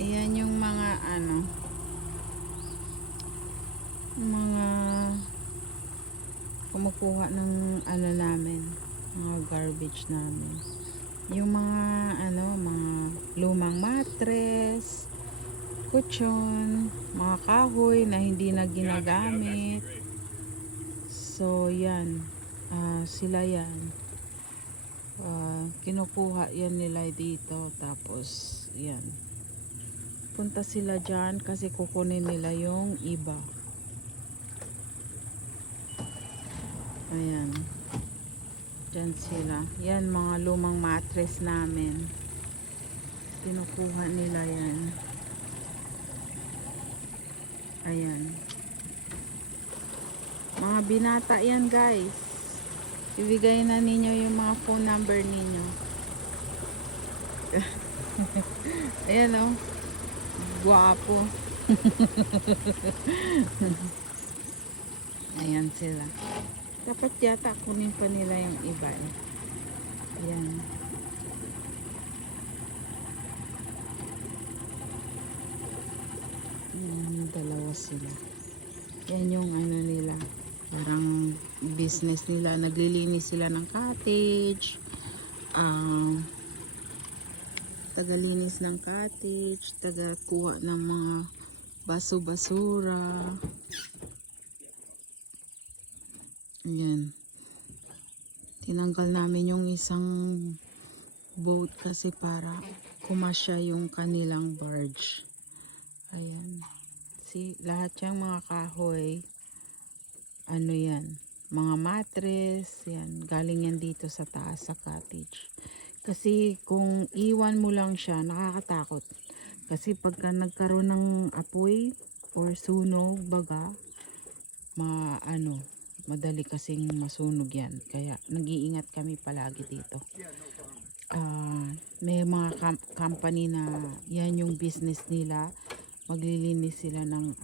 Ayan yung mga mga kumukuha ng namin, mga garbage namin. Yung mga mga lumang mattress, kutsyon, mga kahoy na hindi na ginagamit. So yan, sila yan. Kinukuha yan nila dito, tapos yan. Punta sila dyan kasi kukunin nila yung iba. Ayan. Dyan sila. Yan mga lumang mattress namin. Kinukuha nila yan. Ayan. Mga binata yan guys. Ibigay na ninyo yung mga phone number ninyo. Ayan o. Guwapo. Ayan sila. Dapat yata kunin pa nila yung iba eh. Ayan. Dalawa sila. Yan yung nila. Parang business nila. Naglilinis sila ng cottage. Tagalinis ng cottage. Tagakuha ng mga baso-basura. Ayan. Tinanggal namin yung isang boat kasi para kumasya yung kanilang barge. Ayan. See, lahat yung mga kahoy, yan, mga mattress, yan, galing yan dito sa taas sa cottage. Kasi kung iwan mo lang siya, nakakatakot. Kasi pagka nagkaroon ng apoy or sunog, baga, madali kasing masunog yan. Kaya nag-iingat kami palagi dito. May mga company na yan yung business nila. Maglilinis sila ng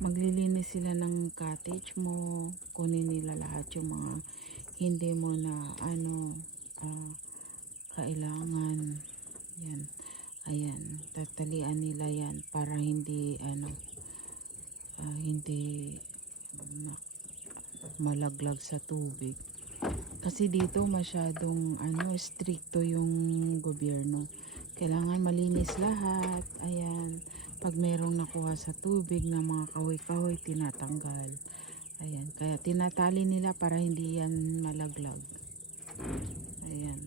maglilinis sila ng cottage mo. Kunin nila lahat yung mga hindi mo na kailangan. Yan. Ayan, tatalian nila yan para hindi hindi malaglag sa tubig. Kasi dito masyadong stricto yung gobyerno. Kailangan malinis lahat. Ayan. Pag merong nakuha sa tubig na mga kahoy-kahoy, tinatanggal. Ayan. Kaya tinatali nila para hindi yan malaglag. Ayan.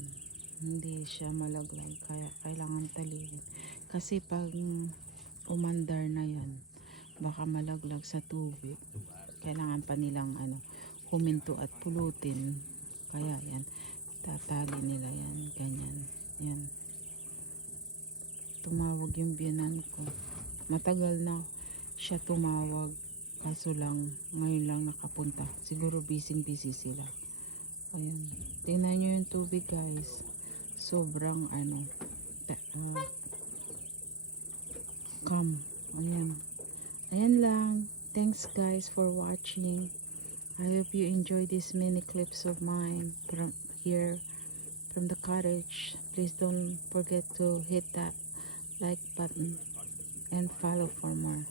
Hindi siya malaglag. Kaya kailangan taliin. Kasi pag umandar na yan, baka malaglag sa tubig. Kailangan pa nilang huminto at pulutin. Kaya yan, tatali nila yan, ganyan. Yan. Tumawag yung biyanan ko. Matagal na siya tumawag. Kaso lang, ngayon lang nakapunta. Siguro busy sila. Ayan. Tingnan nyo yung tubig guys. Sobrang calm. Ayan. Ayan lang. Thanks guys for watching. I hope you enjoy these mini clips of mine from here from the cottage. Please don't forget to hit that like button and follow for more.